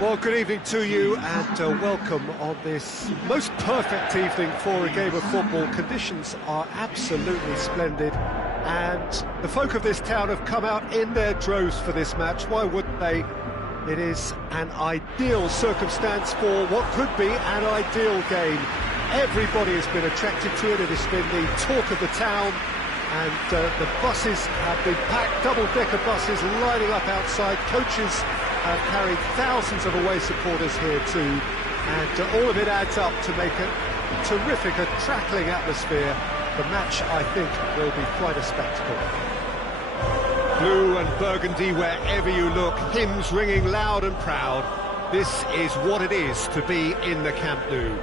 Well, good evening to you and welcome on this most perfect evening for a game of football. Conditions are absolutely splendid and the folk of this town have come out in their droves for this match. Why wouldn't they? It is an ideal circumstance for what could be an ideal game. Everybody has been attracted to it. It has been the talk of the town, and the buses have been packed, double-decker buses lining up outside. Coaches have carried thousands of away supporters here too, and all of it adds up to make a terrific, crackling atmosphere. The match, I think, will be quite a spectacle. Blue and burgundy wherever you look, hymns ringing loud and proud. This is what it is to be in the Camp Nou.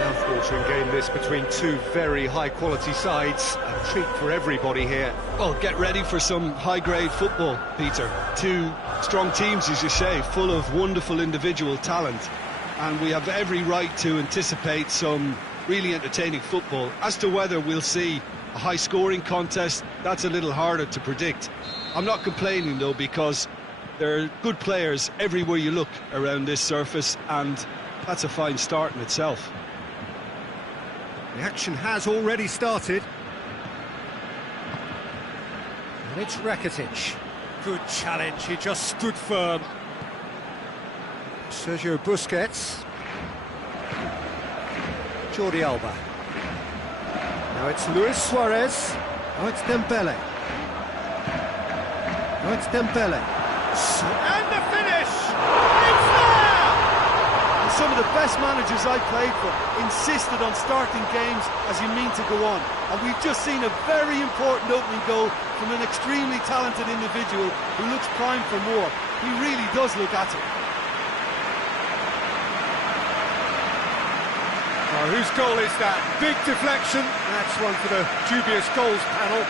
Mouth-watering game this between two very high-quality sides. A treat for everybody here. Well, get ready for some high-grade football, Peter. Two strong teams, as you say, full of wonderful individual talent. And we have every right to anticipate some really entertaining football. As to whether we'll see a high-scoring contest, that's a little harder to predict. I'm not complaining, though, because there are good players everywhere you look around this surface, and that's a fine start in itself. The action has already started. And it's Rakitic. Good challenge, he just stood firm. Sergio Busquets. Jordi Alba. Now it's Luis Suarez. Now it's Dembele. Now it's Dembele. And the finish! It's there! And some of the best managers I played for insisted on starting games as you mean to go on. And we've just seen a very important opening goal from an extremely talented individual who looks primed for more. He really does look at it. Oh, whose goal is that? Big deflection. That's one for the dubious goals panel.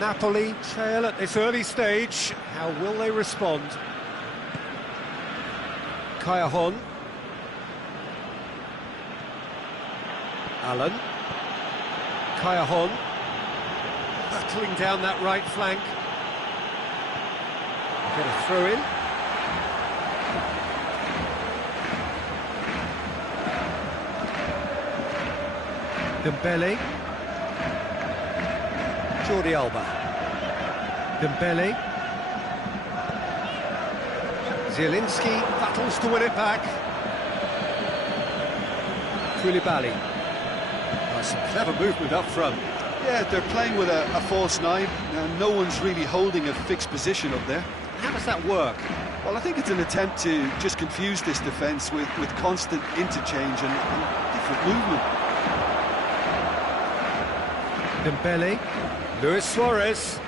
Napoli trail at this early stage. How will they respond? Callejon. Allen. Callejon. Battling down that right flank. Get a throw in. Dembele. Jordi Alba. Dembele. Zielinski battles to win it back. Koulibaly. Some clever movement up front. Yeah, they're playing with a false nine. No one's really holding a fixed position up there. How does that work? Well, I think it's an attempt to just confuse this defence with constant interchange and different movement. Dembele. Luis Suarez.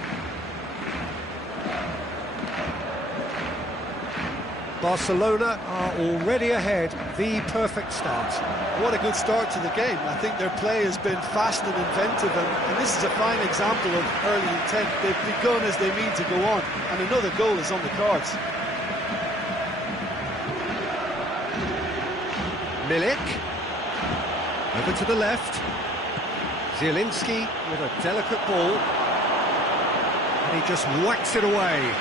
Barcelona are already ahead. The perfect start. What a good start to the game. I think their play has been fast and inventive, and this is a fine example of early intent. They've begun as they mean to go on, and another goal is on the cards. Milik. Over to the left. Zielinski with a delicate ball. And he just whacks it away.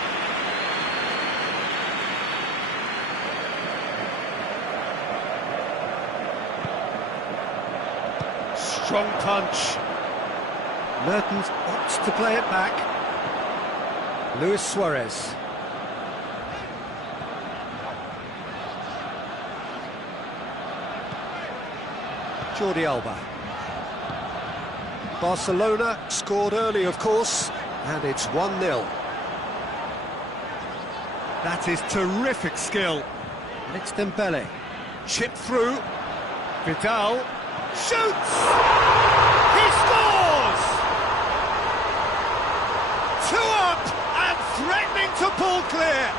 Strong punch. Mertens opts to play it back. Luis Suarez. Jordi Alba. Barcelona scored early, of course, and it's 1-0. That is terrific skill. And it's Dembele. Chip through. Vidal shoots! He scores! 2 up and threatening to pull clear.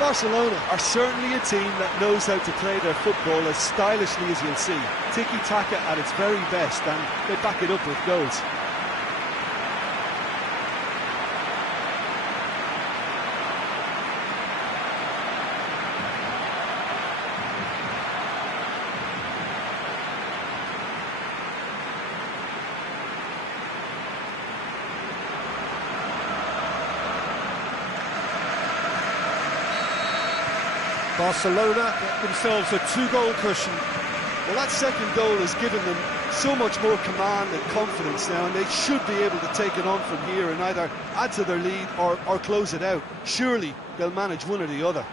Barcelona are certainly a team that knows how to play their football as stylishly as you'll see. Tiki-taka at its very best, and they back it up with goals. Barcelona get themselves a 2-goal cushion. Well, that second goal has given them so much more command and confidence now, and they should be able to take it on from here and either add to their lead or close it out. Surely they'll manage one or the other.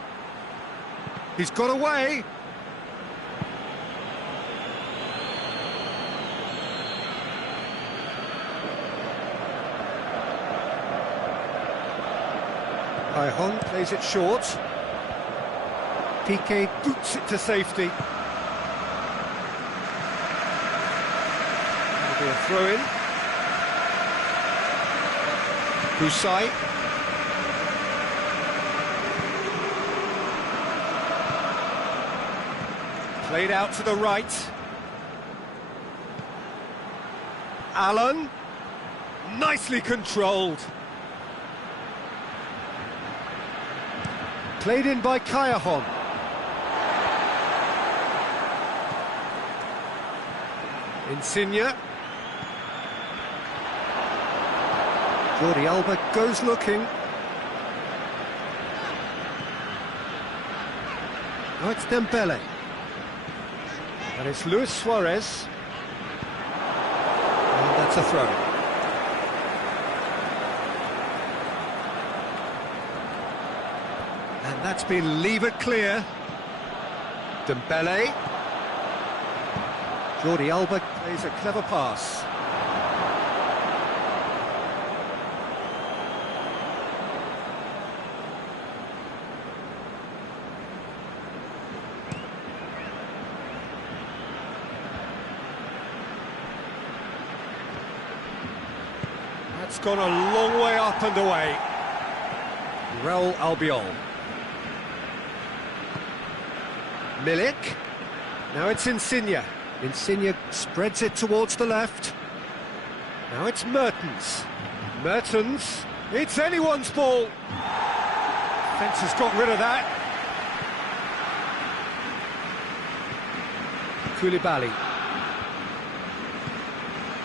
He's got away. Cajon plays it short. Piqué boots it to safety. That'll be a throw-in. Busai. Played out to the right. Allen. Nicely controlled. Played in by Cajon. Insigne. Jordi Alba goes looking. Now it's Dembele. And it's Luis Suarez. And that's a throw. And that's been levered clear. Dembele. Jordi Alba plays a clever pass. That's gone a long way up and away. Real Albiol. Milik. Now it's Insigne. Insigne spreads it towards the left. Now it's Mertens. Mertens. It's anyone's ball. Fence has got rid of that. Koulibaly.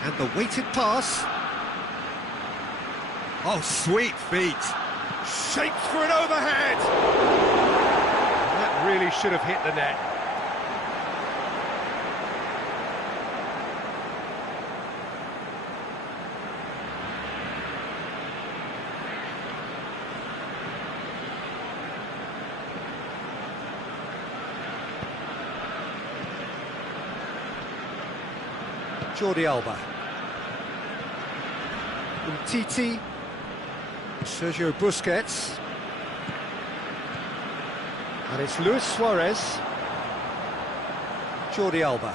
And the weighted pass. Oh, sweet feet. Shapes for an overhead. That really should have hit the net. Jordi Alba. Umtiti. Sergio Busquets. And it's Luis Suarez. Jordi Alba.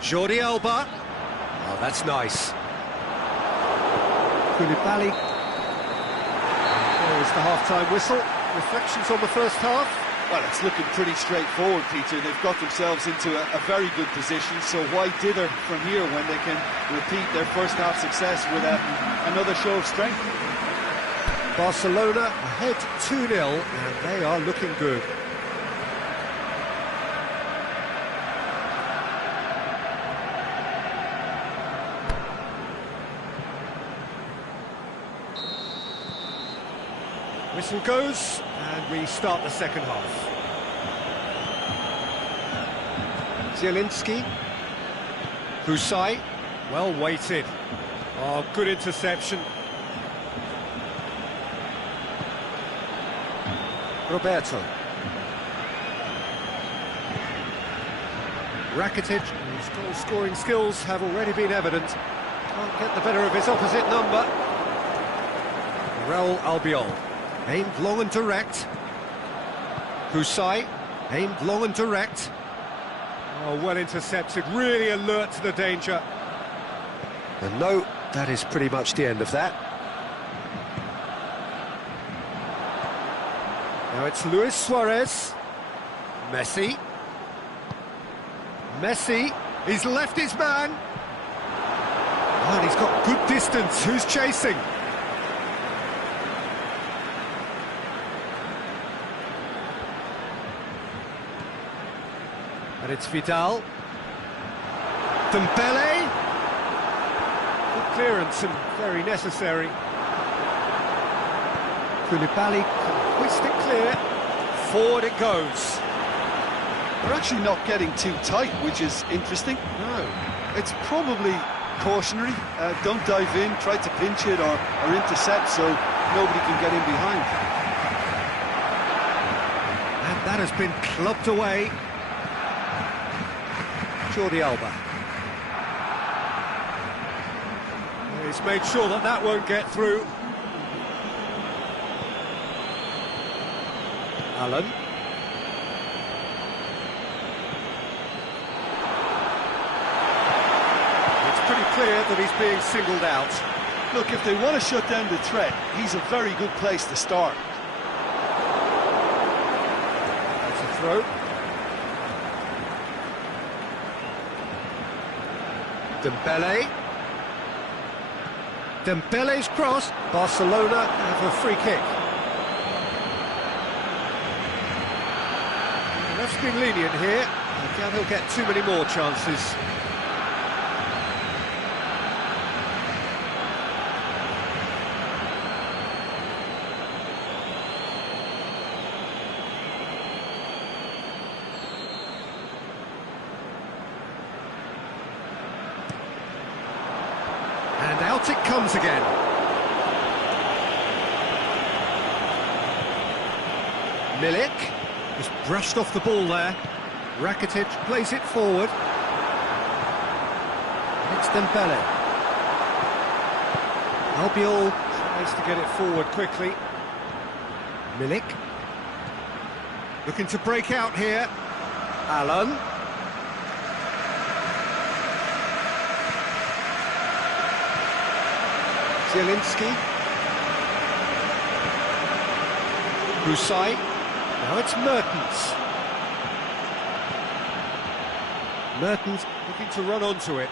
Jordi Alba. Oh, that's nice. Koulibaly. There is the half-time whistle. Reflections on the first half? Well, it's looking pretty straightforward, Peter. They've got themselves into a very good position, so why dither from here when they can repeat their first half success with another show of strength? Barcelona ahead 2-0, and they are looking good. Whistle goes, and we start the second half. Zielinski. Busai. Well weighted. Oh, good interception. Roberto. Rakitic, whose goal-scoring skills have already been evident. Can't get the better of his opposite number. Real Albiol. Aimed long and direct. Busai. Aimed long and direct. Oh, well intercepted, really alert to the danger. And no, that is pretty much the end of that. Now it's Luis Suarez. Messi. Messi. He's left his man. Oh, and he's got good distance. Who's chasing? And it's Vidal. Dembele. Good clearance and very necessary. Koulibaly can hoist it clear. Forward it goes. They're actually not getting too tight, which is interesting. No. It's probably cautionary. Don't dive in, try to pinch it or intercept so nobody can get in behind. And that has been clubbed away. Jordi Alba. He's made sure that that won't get through. Allen. It's pretty clear that he's being singled out. Look, if they want to shut down the threat, he's a very good place to start. That's a throw. Dembele. Dembele's cross. Barcelona have a free kick. The ref's been lenient here. I doubt he'll get too many more chances. And out it comes again. Milik has brushed off the ball there. Rakitic plays it forward. It's Dembele. Albiol tries to get it forward quickly. Milik. Looking to break out here. Allen. Zielinski. Rusai. Now it's Mertens. Mertens looking to run onto it.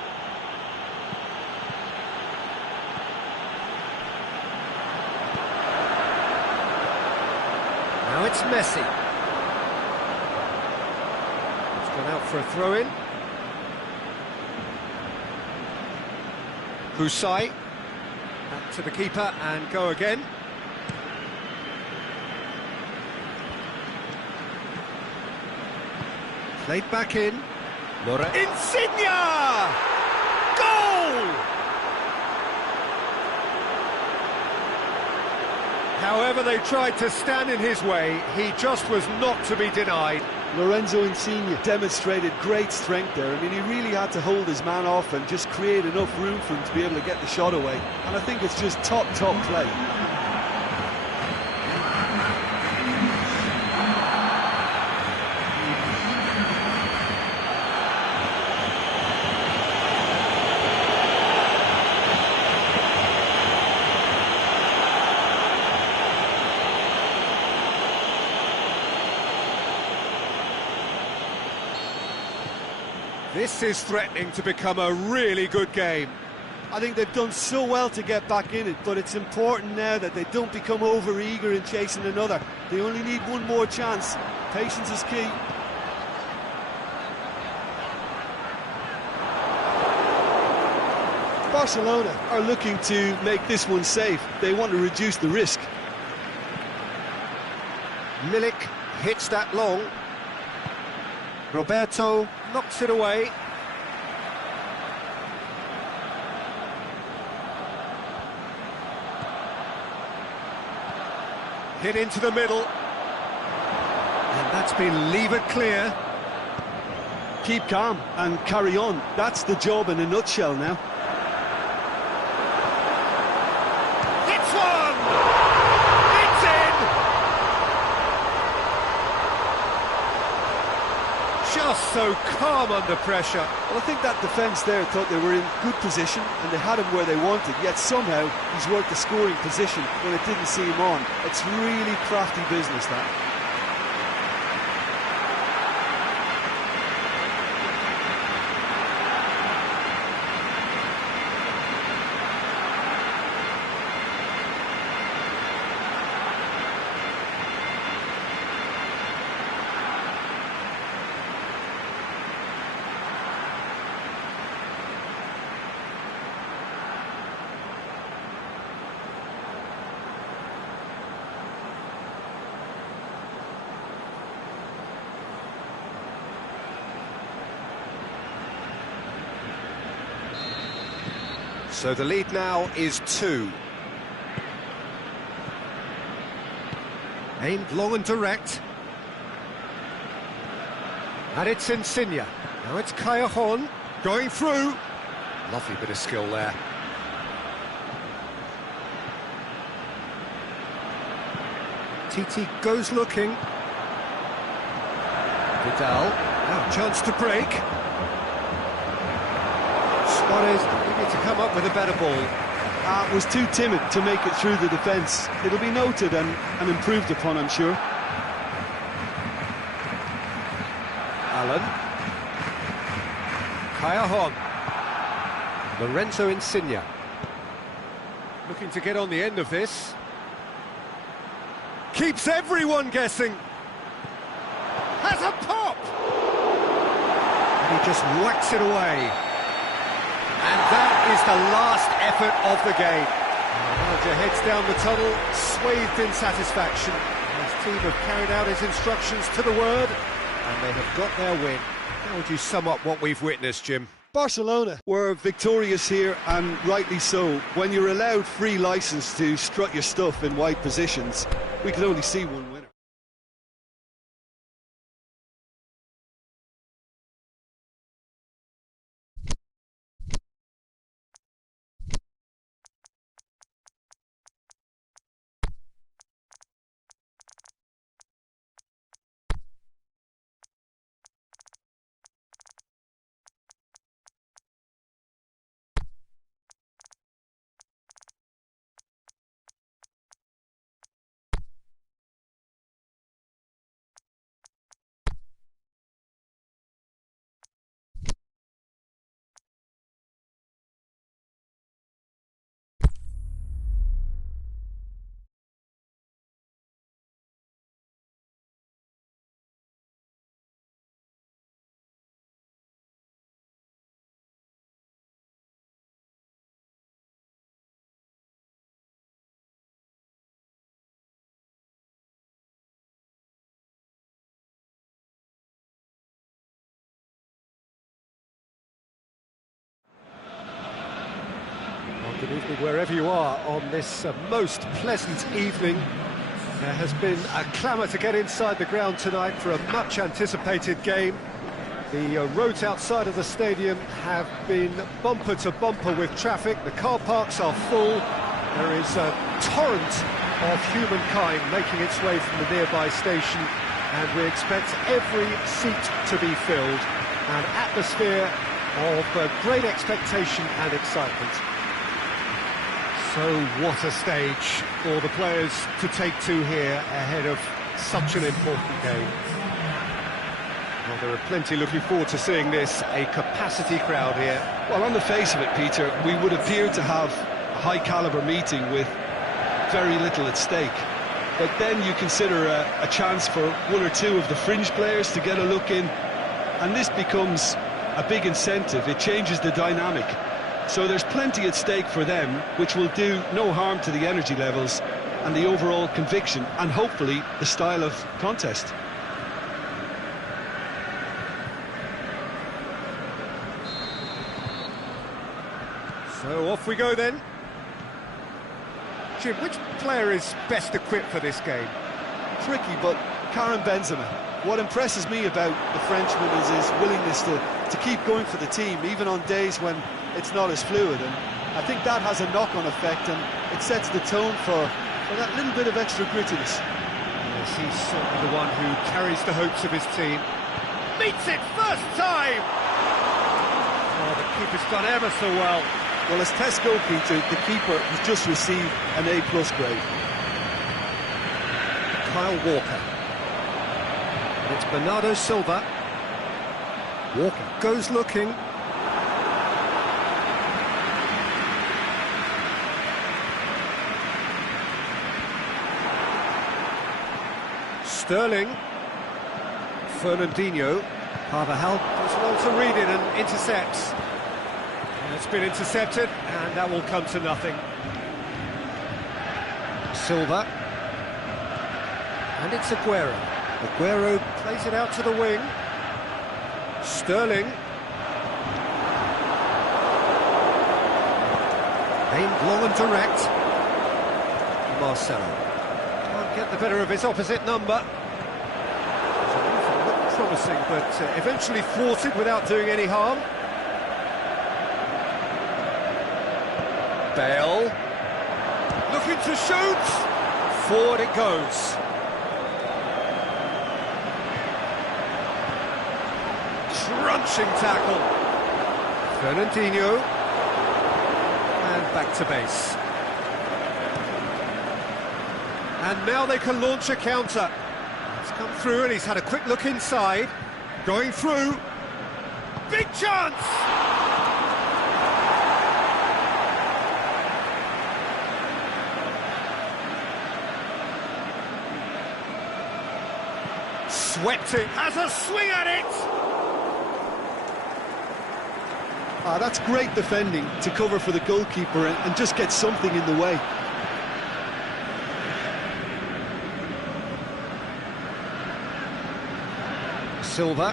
Now it's Messi. It's gone out for a throw-in. Rusai. Back to the keeper and go again. Played back in. Insigne! Goal! However they tried to stand in his way, he just was not to be denied. Lorenzo Insigne demonstrated great strength there. I mean, he really had to hold his man off and just create enough room for him to be able to get the shot away. And I think it's just top play. This is threatening to become a really good game. I think they've done so well to get back in it, but it's important now that they don't become over-eager in chasing another. They only need one more chance. Patience is key. Barcelona are looking to make this one safe. They want to reduce the risk. Milik hits that long. Roberto knocks it away. Hit into the middle. And that's been levered clear. Keep calm and carry on. That's the job in a nutshell now. It's one! It's in! just so calm under pressure. Well, I think that defence there thought they were in good position and they had him where they wanted, yet somehow he's worked the scoring position when it didn't see him on. It's really crafty business, that. So the lead now is 2. Aimed long and direct. And it's Insigne. Now it's Callejon going through. Lovely bit of skill there. TT goes looking. Vidal. Now chance to break. Suarez needed to come up with a better ball. Was too timid to make it through the defence. It'll be noted and improved upon, I'm sure. Allen. Callejon. Lorenzo Insigne. Looking to get on the end of this. Keeps everyone guessing. Has a pop! And he just whacks it away. And that is the last effort of the game. The manager heads down the tunnel, swathed in satisfaction. His team have carried out his instructions to the word, and they have got their win. How would you sum up what we've witnessed, Jim? Barcelona were victorious here, and rightly so. When you're allowed free licence to strut your stuff in wide positions, we could only see one winner. Good evening wherever you are on this most pleasant evening. There has been a clamour to get inside the ground tonight for a much anticipated game. The roads outside of the stadium have been bumper to bumper with traffic. The car parks are full. There is a torrent of humankind making its way from the nearby station, and we expect every seat to be filled. An atmosphere of great expectation and excitement. So what a stage for the players to take to here ahead of such an important game. Well, there are plenty looking forward to seeing this, a capacity crowd here. Well, on the face of it, Peter, we would appear to have a high-caliber meeting with very little at stake. But then you consider a chance for one or two of the fringe players to get a look in, and this becomes a big incentive. It changes the dynamic. So there's plenty at stake for them, which will do no harm to the energy levels and the overall conviction, and hopefully the style of contest. So off we go then. Jim, which player is best equipped for this game? Tricky, but Karim Benzema. What impresses me about the Frenchman is his willingness to keep going for the team, even on days when it's not as fluid, and I think that has a knock-on effect, and it sets the tone for that little bit of extra grittiness. Yes, he's certainly the one who carries the hopes of his team. meets it first time! Oh, the keeper's done ever so well. Well, as test goalkeeper, the keeper has just received an A+ grade. Kyle Walker. And it's Bernardo Silva. Walker goes looking. Sterling. Fernandinho. Carvajal does well to read it and intercepts. And it's been intercepted, and that will come to nothing. Silva. And it's Aguero. Aguero plays it out to the wing. Sterling. Aimed long and direct. Marcelo. Can't get the better of his opposite number. Looked promising, but eventually thwarted without doing any harm. Bale. Looking to shoot. Forward it goes. Crunching tackle. Fernandinho. And back to base. And now they can launch a counter. He's come through and he's had a quick look inside. Going through. Big chance! Swept it. Has a swing at it! That's great defending to cover for the goalkeeper and just get something in the way. Silva.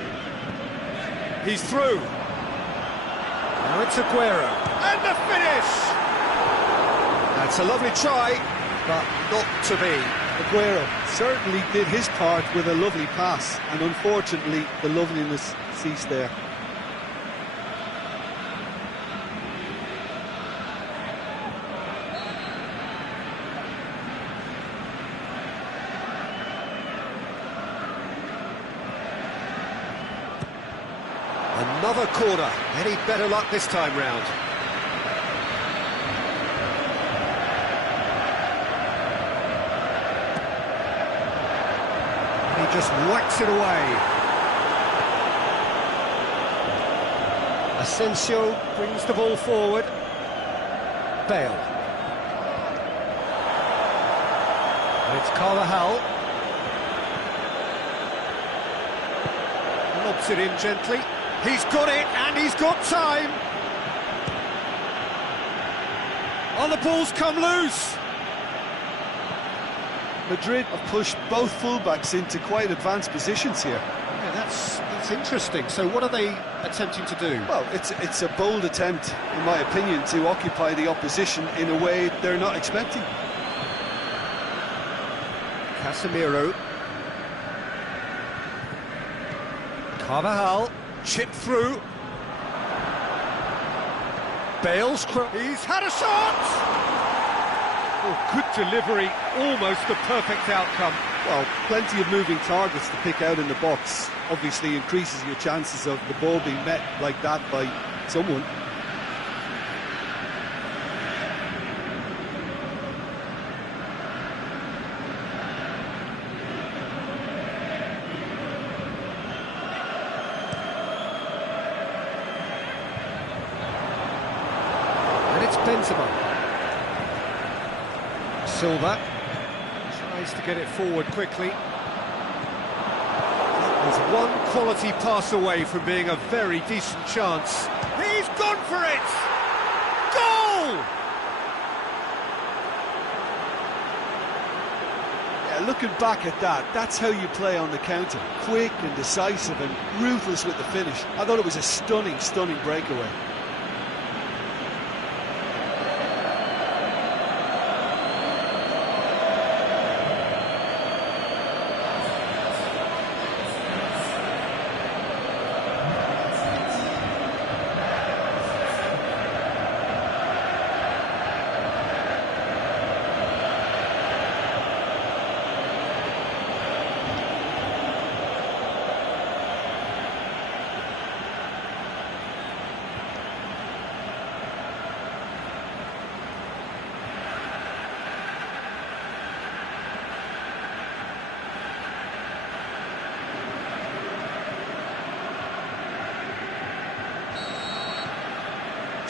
He's through. Now it's Aguero. And the finish! That's a lovely try, but not to be. Aguero certainly did his part with a lovely pass, and unfortunately the loveliness ceased there. Another corner. Any better luck this time round? He just whacks it away. Asensio brings the ball forward. Bale. And it's Carvajal. Lobs it in gently. He's got it, and he's got time. Oh, the ball's come loose. Madrid have pushed both fullbacks into quite advanced positions here. Yeah, that's interesting. So what are they attempting to do? Well, it's a bold attempt, in my opinion, to occupy the opposition in a way they're not expecting. Casemiro. Carvajal. Chip through. Bale's he's had a shot! Oh, good delivery, almost the perfect outcome. Well, plenty of moving targets to pick out in the box. Obviously increases your chances of the ball being met like that by someone. Benzema. Silva tries to get it forward quickly. That was one quality pass away from being a very decent chance. He's gone for it! Goal! Yeah, looking back at that, that's how you play on the counter. Quick and decisive and ruthless with the finish. I thought it was a stunning, stunning breakaway.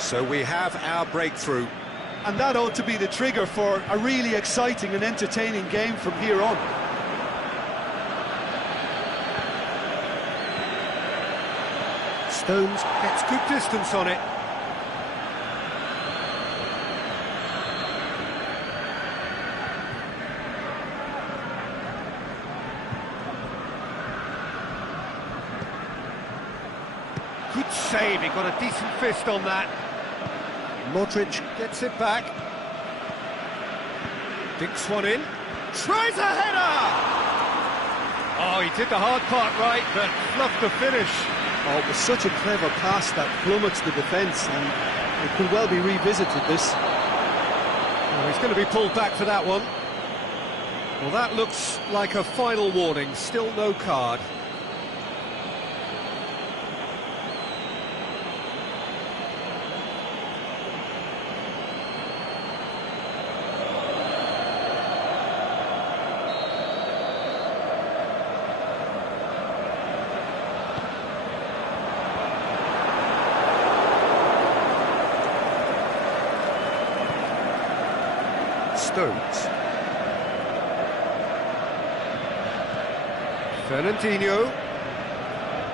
So we have our breakthrough. And that ought to be the trigger for a really exciting and entertaining game from here on. Stones gets good distance on it. Good save, he got a decent fist on that. Modric gets it back. Dinks one in. Tries a header! Oh, he did the hard part right, but fluffed the finish. Oh, it was such a clever pass that flummoxed the defence, and it could well be revisited, this. Well, he's going to be pulled back for that one. Well, that looks like a final warning. Still no card. Stones. Fernandinho.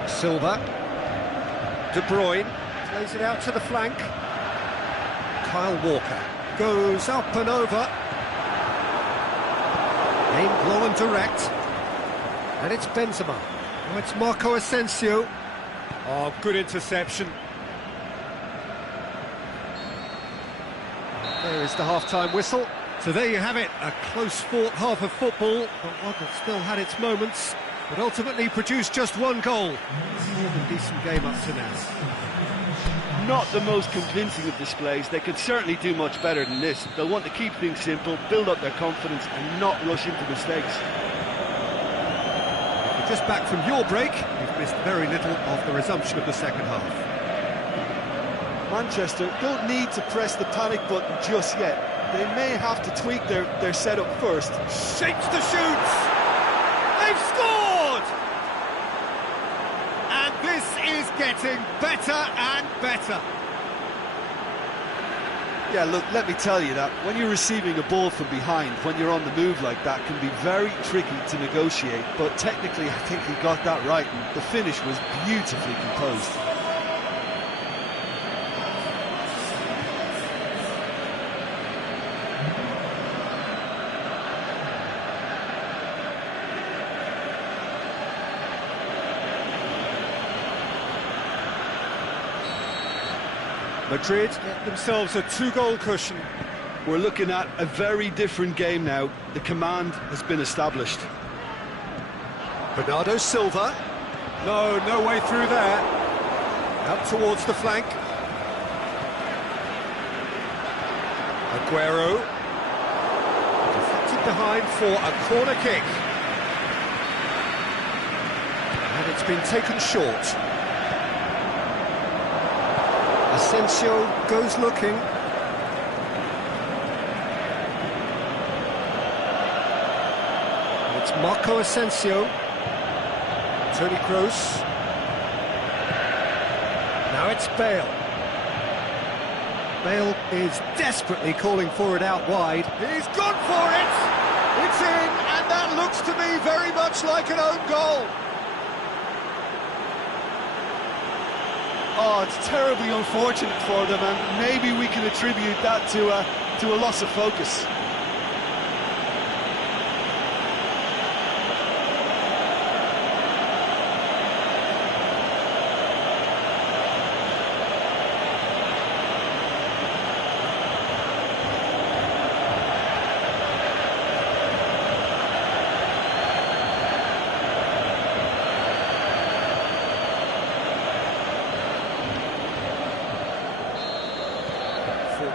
Silva. De Bruyne plays it out to the flank. Kyle Walker goes up and over. Aimed low and direct. And it's Benzema. Oh, it's Marco Asensio. Oh, good interception. There is the half-time whistle. So there you have it, a close-fought half of football, but one that still had its moments, but ultimately produced just one goal. A decent game up to now. Not the most convincing of displays. They could certainly do much better than this. They'll want to keep things simple, build up their confidence, and not rush into mistakes. If you're just back from your break, you've missed very little of the resumption of the second half. Manchester don't need to press the panic button just yet. They may have to tweak their setup first. Shapes to shoot! They've scored! And this is getting better and better. Yeah, look, let me tell you that when you're receiving a ball from behind, when you're on the move like that, can be very tricky to negotiate. But technically, I think he got that right, and the finish was beautifully composed. Madrid get themselves a two-goal cushion. We're looking at a very different game now. The command has been established. Bernardo Silva. No way through there. Out towards the flank. Aguero. Deflected behind for a corner kick. And it's been taken short. Asensio goes looking. It's Marco Asensio. Toni Kroos. Now it's Bale. Bale is desperately calling for it out wide. He's gone for it! It's in, and that looks to me very much like an own goal. Oh, it's terribly unfortunate for them, and maybe we can attribute that to a loss of focus.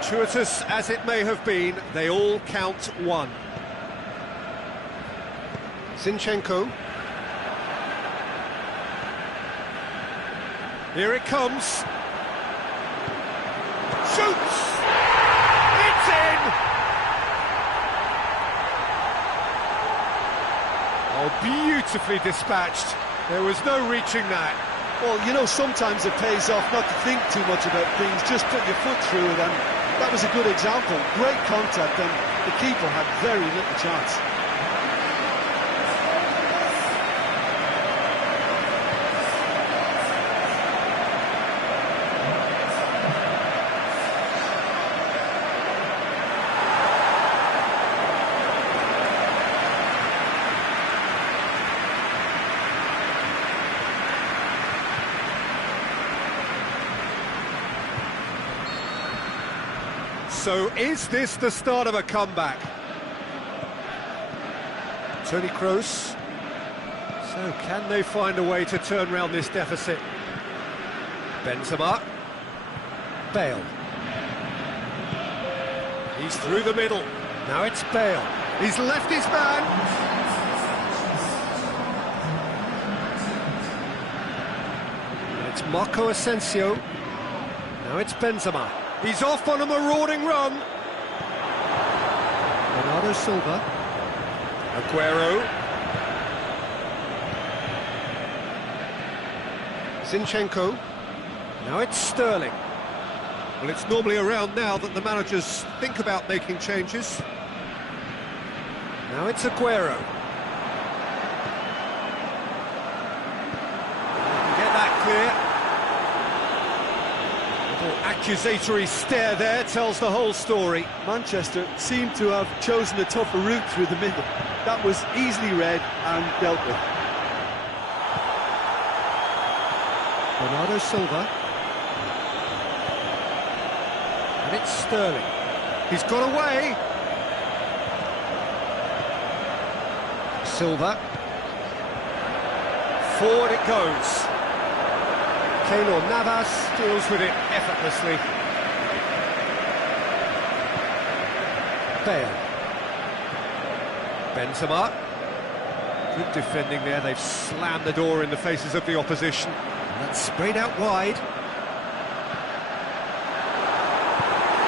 Fortuitous as it may have been, they all count one. Zinchenko. Here it comes. Shoots! It's in! Oh, beautifully dispatched. There was no reaching that. Well, you know, sometimes it pays off not to think too much about things, just put your foot through it, and that was a good example. Great contact, and the keeper had very little chance. So is this the start of a comeback? Toni Kroos. So can they find a way to turn around this deficit? Benzema. Bale. He's through the middle. Now it's Bale. He's left his man. And it's Marco Asensio. Now it's Benzema. He's off on a marauding run. Bernardo Silva. Aguero. Zinchenko. Now it's Sterling. Well, it's normally around now that the managers think about making changes. Now it's Aguero. Get that clear. Accusatory stare there tells the whole story. Manchester seemed to have chosen a tougher route through the middle. That was easily read and dealt with. Bernardo Silva. And it's Sterling. He's got away. Silva. Forward it goes. Keylor Navas deals with it effortlessly. Bale. Benzema. Good defending there, they've slammed the door in the faces of the opposition. And that's sprayed out wide.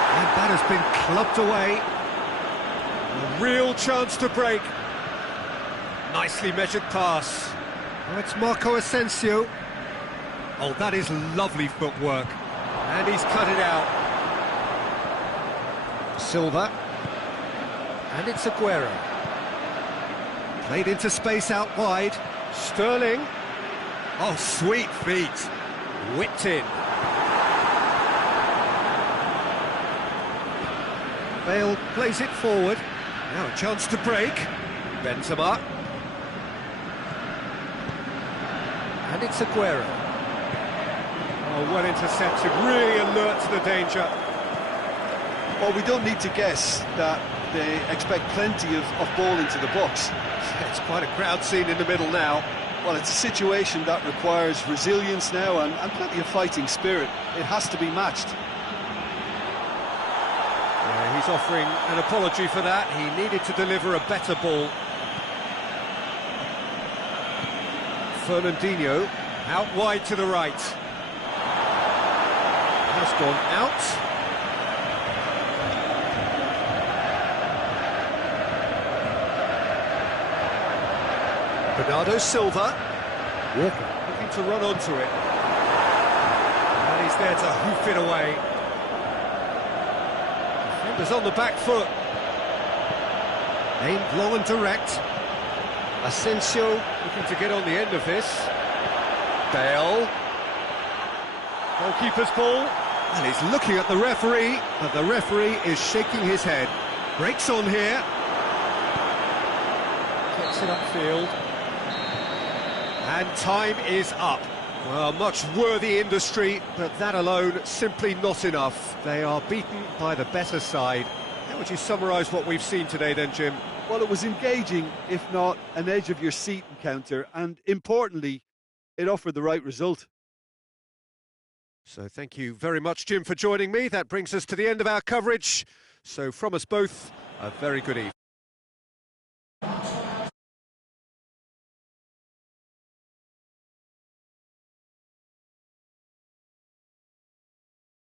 And that has been clubbed away. A real chance to break. Nicely measured pass. Now it's Marco Asensio. Oh, that is lovely footwork. And he's cut it out. Silva. And it's Aguero. Played into space out wide. Sterling. Oh, sweet feet. Whipped in. Bale plays it forward. Now a chance to break. Benzema. And it's Aguero. Oh, well intercepted, really alert to the danger. Well, we don't need to guess that they expect plenty of ball into the box. It's quite a crowd scene in the middle now. Well, it's a situation that requires resilience now and plenty of fighting spirit. It has to be matched. Yeah, he's offering an apology for that. He needed to deliver a better ball. Fernandinho, out wide to the right. Has gone out. Bernardo Silva. Walker looking to run onto it. And he's there to hoof it away. Defenders on the back foot. Aimed long and direct. Asensio looking to get on the end of this. Bale. Goalkeeper's ball. And he's looking at the referee, but the referee is shaking his head. Breaks on here. Gets it upfield. And time is up. Well, much worthy industry, but that alone simply not enough. They are beaten by the better side. How would you summarise what we've seen today then, Jim? Well, it was engaging, if not an edge-of-your-seat encounter, and importantly, it offered the right result. So thank you very much, Jim, for joining me. That brings us to the end of our coverage. So from us both, a very good evening.